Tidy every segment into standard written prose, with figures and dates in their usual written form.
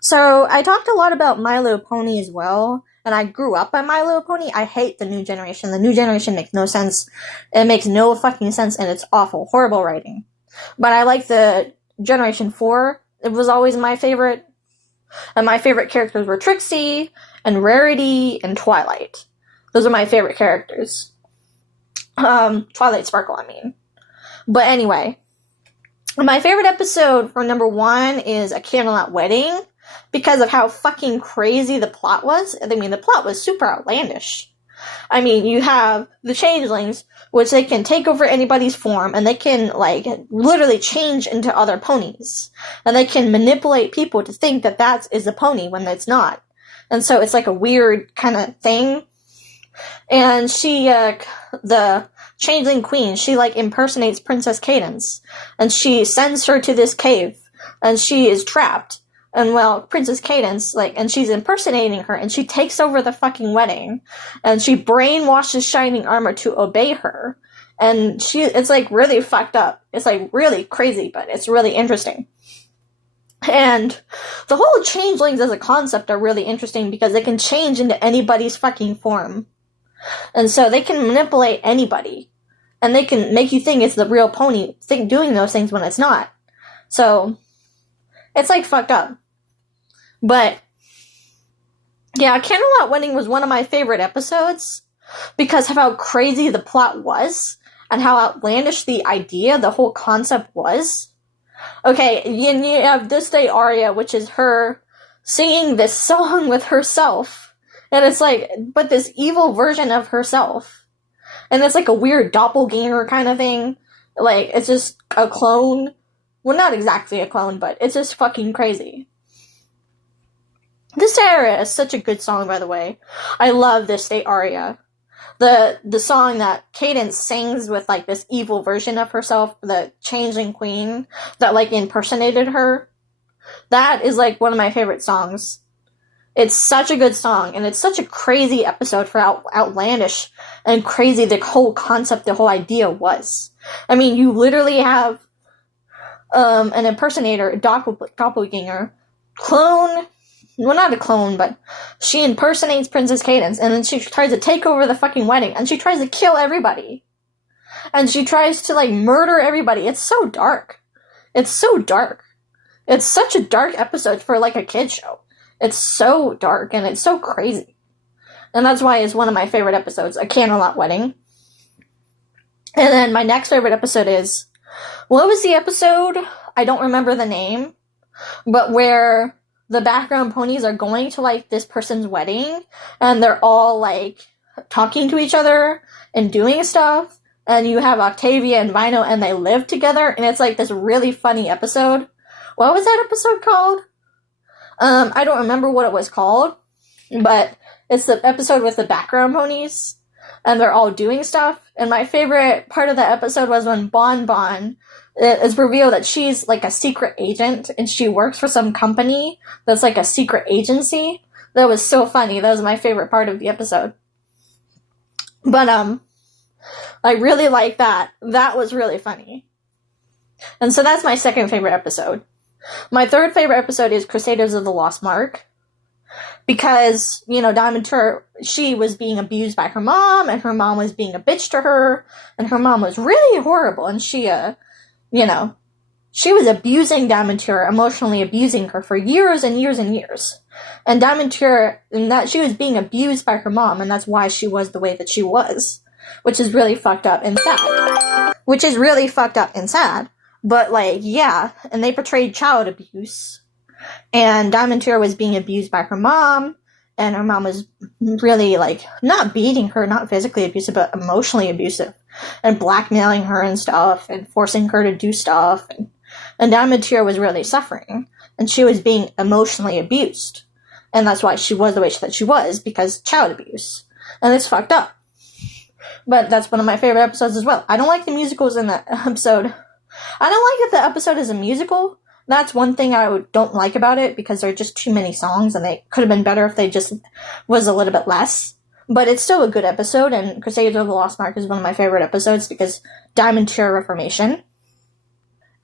So I talked a lot about My Little Pony as well, and I grew up on My Little Pony. I hate the new generation. The new generation makes no sense. It makes no fucking sense, and it's awful, horrible writing. But I like the Generation 4. It was always my favorite. And my favorite characters were Trixie, and Rarity, and Twilight. Those are my favorite characters. Twilight Sparkle, I mean. But anyway, my favorite episode for number 1 is A Candlelight Wedding, because of how fucking crazy the plot was. I mean, the plot was super outlandish. I mean, you have the changelings, which they can take over anybody's form, and they can, like, literally change into other ponies. And they can manipulate people to think that that is a pony when it's not. And so it's like a weird kind of thing. And she, the changeling queen, she, like, impersonates Princess Cadance. And she sends her to this cave, and she is trapped. And well, Princess Cadance, like, and she's impersonating her, and she takes over the fucking wedding, and she brainwashes Shining Armor to obey her, and it's like really fucked up. It's like really crazy, but it's really interesting. And the whole changelings as a concept are really interesting because they can change into anybody's fucking form. And so they can manipulate anybody, and they can make you think it's the real pony doing those things when it's not. So it's like fucked up. But yeah, Candlelight Wedding was one of my favorite episodes because of how crazy the plot was and how outlandish the idea, the whole concept was. Okay, you have This Day Aria, which is her singing this song with herself. And it's like, but this evil version of herself. And it's like a weird doppelganger kind of thing. Like, it's just a clone. Well, not exactly a clone, but it's just fucking crazy. This Day Aria is such a good song, by the way. I love This Day Aria. The song that Cadance sings with, like, this evil version of herself, the changeling queen that, like, impersonated her. That is, like, one of my favorite songs. It's such a good song, and it's such a crazy episode for how outlandish and crazy the whole concept, the whole idea was. I mean, you literally have an impersonator, a doppelganger, clone. Well, not a clone, but she impersonates Princess Cadance, and then she tries to take over the fucking wedding, and she tries to kill everybody. And she tries to, like, murder everybody. It's so dark. It's so dark. It's such a dark episode for, like, a kid show. It's so dark, and it's so crazy. And that's why it's one of my favorite episodes, A Candlelight Wedding. And then my next favorite episode is, what was the episode? I don't remember the name, but where the background ponies are going to, like, this person's wedding, and they're all, like, talking to each other and doing stuff, and you have Octavia and Vino, and they live together, and it's, like, this really funny episode. What was that episode called? I don't remember what it was called, but it's the episode with the background ponies, and they're all doing stuff, and my favorite part of the episode was when Bon Bon, it's revealed that she's, like, a secret agent, and she works for some company that's, like, a secret agency. That was so funny. That was my favorite part of the episode. But, I really like that. That was really funny. And so that's my second favorite episode. My third favorite episode is Crusaders of the Lost Mark. Because, you know, Diamond-Tur, she was being abused by her mom, and her mom was being a bitch to her, and her mom was really horrible, and she, you know, she was abusing Diamond-Tur, emotionally abusing her for years and years and years. And Diamond-Tur, and that she was being abused by her mom, and that's why she was the way that she was. Which is really fucked up and sad. Which is really fucked up and sad. But, like, yeah, and they portrayed child abuse. And Diamond-Tur was being abused by her mom, and her mom was really, like, not beating her, not physically abusive, but emotionally abusive. And blackmailing her and stuff, and forcing her to do stuff, and Diamond-Tur was really suffering, and she was being emotionally abused. And that's why she was the way that she was, because child abuse. And it's fucked up. But that's one of my favorite episodes as well. I don't like the musicals in that episode. I don't like that the episode is a musical. That's one thing I don't like about it, because there are just too many songs, and they could have been better if they just was a little bit less. But it's still a good episode, and Crusaders of the Lost Mark is one of my favorite episodes, because Diamond-Tur Reformation.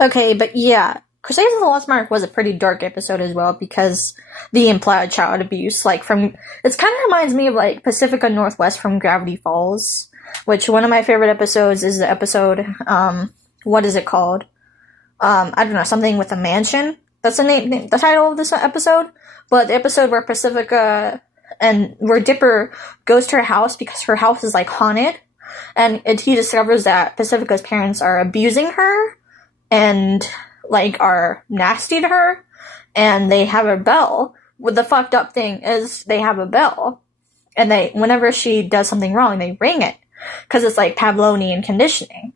Okay, but yeah, Crusades of the Lost Mark was a pretty dark episode as well because the implied child abuse, like it kind of reminds me of like Pacifica Northwest from Gravity Falls, which one of my favorite episodes is the episode, what is it called? I don't know, something with a mansion. That's the title of this episode. But the episode where Pacifica where Dipper goes to her house because her house is like haunted, and he discovers that Pacifica's parents are abusing her and like are nasty to her, and they have a bell. Well, the fucked up thing is they have a bell, and whenever she does something wrong, they ring it because it's like Pavlovian conditioning,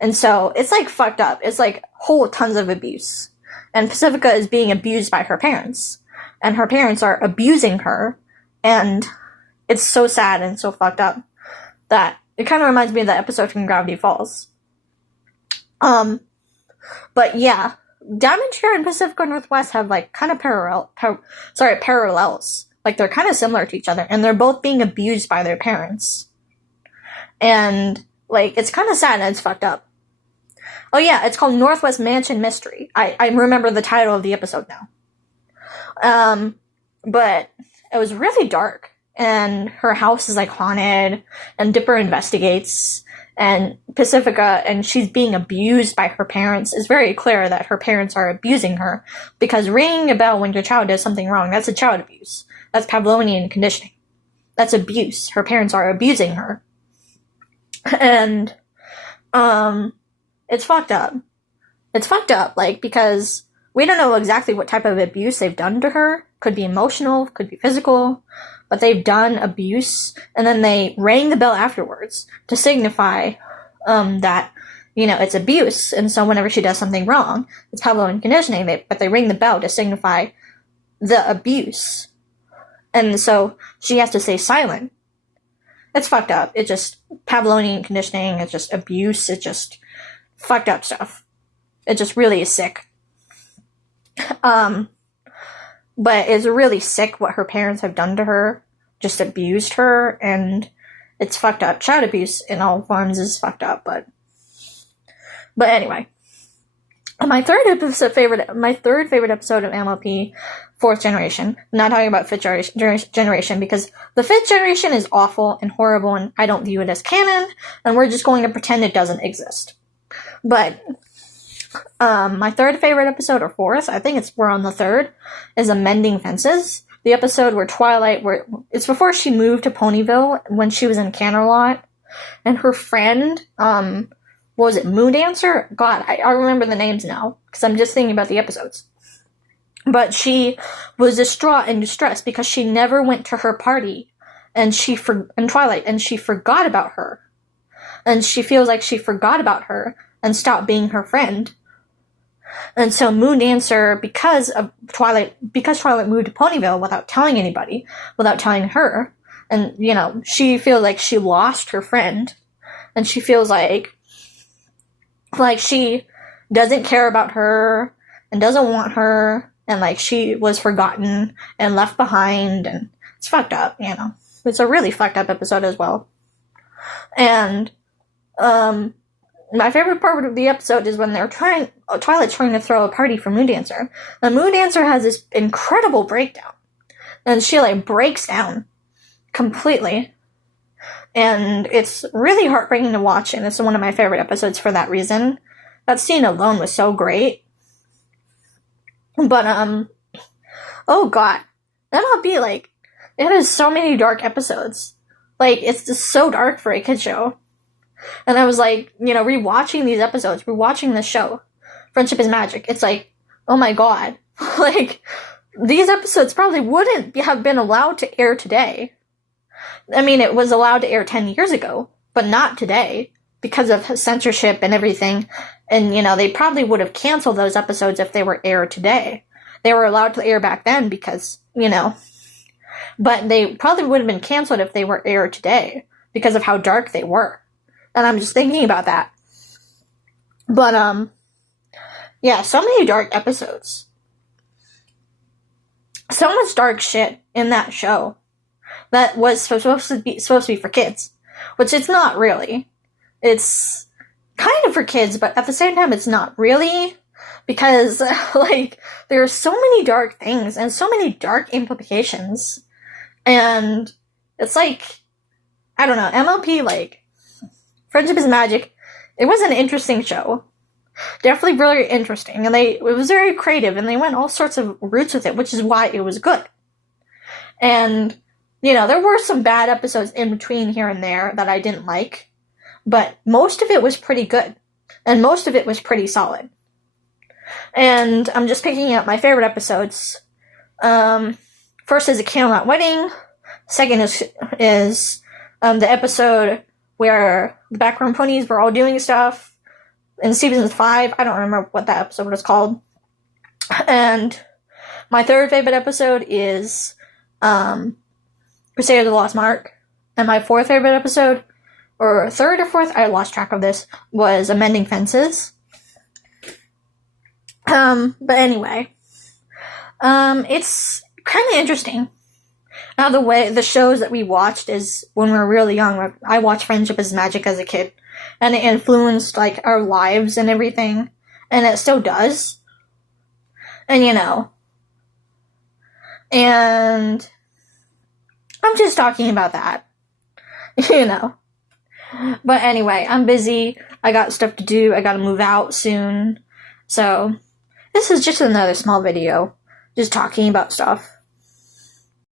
and so it's like fucked up. It's like whole tons of abuse, and Pacifica is being abused by her parents, and her parents are abusing her, and it's so sad and so fucked up that it kind of reminds me of that episode from Gravity Falls. But yeah, Diamond Trio and Pacifica Northwest have like kind of parallels. Like they're kind of similar to each other, and they're both being abused by their parents. And like it's kind of sad and it's fucked up. Oh yeah, it's called Northwest Mansion Mystery. I remember the title of the episode now. But it was really dark, and her house is like haunted, and Dipper investigates, and Pacifica, and she's being abused by her parents. It's very clear that her parents are abusing her, because ringing a bell when your child does something wrong, that's a child abuse. That's Pavlovian conditioning. That's abuse. Her parents are abusing her. And, it's fucked up. It's fucked up, like, because we don't know exactly what type of abuse they've done to her. Could be emotional, could be physical, but they've done abuse, and then they rang the bell afterwards to signify that, it's abuse, and so whenever she does something wrong, it's Pavlovian conditioning, but they ring the bell to signify the abuse, and so she has to stay silent. It's fucked up. It's just Pavlovian conditioning, it's just abuse, it's just fucked up stuff. It just really is sick. But it's really sick what her parents have done to her, just abused her, and it's fucked up. Child abuse in all forms is fucked up, but anyway. My third favorite episode of MLP, Fourth Generation. I'm not talking about Fifth Generation, because the Fifth Generation is awful and horrible, and I don't view it as canon, and we're just going to pretend it doesn't exist. But my third favorite episode, or fourth, I think we're on the third, is Amending Fences. The episode where Twilight, it's before she moved to Ponyville, when she was in Canterlot, and her friend, what was it, Moondancer? God, I remember the names now, because I'm just thinking about the episodes. But she was distraught and distressed because she never went to her party, in Twilight, and she forgot about her. And she feels like she forgot about her and stopped being her friend. And so Moondancer, because Twilight moved to Ponyville without telling anybody, without telling her, and, she feels like she lost her friend, and she feels like she doesn't care about her, and doesn't want her, and, like, she was forgotten and left behind, and it's fucked up, It's a really fucked up episode as well. And, my favorite part of the episode is when Twilight's trying to throw a party for Moondancer. And Moondancer has this incredible breakdown. And she, breaks down completely. And it's really heartbreaking to watch, and it's one of my favorite episodes for that reason. That scene alone was so great. But, oh god. MLB, it has so many dark episodes. It's just so dark for a kid show. And I was rewatching these episodes, rewatching this show, Friendship is Magic. It's oh my god. These episodes probably wouldn't have been allowed to air today. I mean, it was allowed to air 10 years ago, but not today, because of censorship and everything. And, they probably would have canceled those episodes if they were aired today. They were allowed to air back then because, but they probably would have been canceled if they were aired today, because of how dark they were. And I'm just thinking about that. But, yeah, so many dark episodes. So much dark shit in that show that was supposed to be for kids. Which it's not really. It's kind of for kids, but at the same time it's not really. because like there are so many dark things and so many dark implications, and it's like, I don't know, MLP, like Friendship is Magic, it was an interesting show, definitely very interesting, and it was very creative, and they went all sorts of routes with it, which is why it was good. And there were some bad episodes in between here and there that I didn't like, but most of it was pretty good, and most of it was pretty solid. And I'm just picking up my favorite episodes. First is A Camelot Wedding. Second is the episode where the Backroom Ponies were all doing stuff in season 5. I don't remember what that episode was called. And my third favorite episode is Crusade of the Lost Mark. And my fourth favorite episode, or third or fourth, I lost track of this, was Amending Fences. But anyway, it's kind of interesting. Now, the shows that we watched is when we were really young. I watched Friendship is Magic as a kid, and it influenced, like, our lives and everything, and it still does. And, and I'm just talking about that, But anyway, I'm busy. I got stuff to do. I gotta move out soon. So, this is just another small video, just talking about stuff.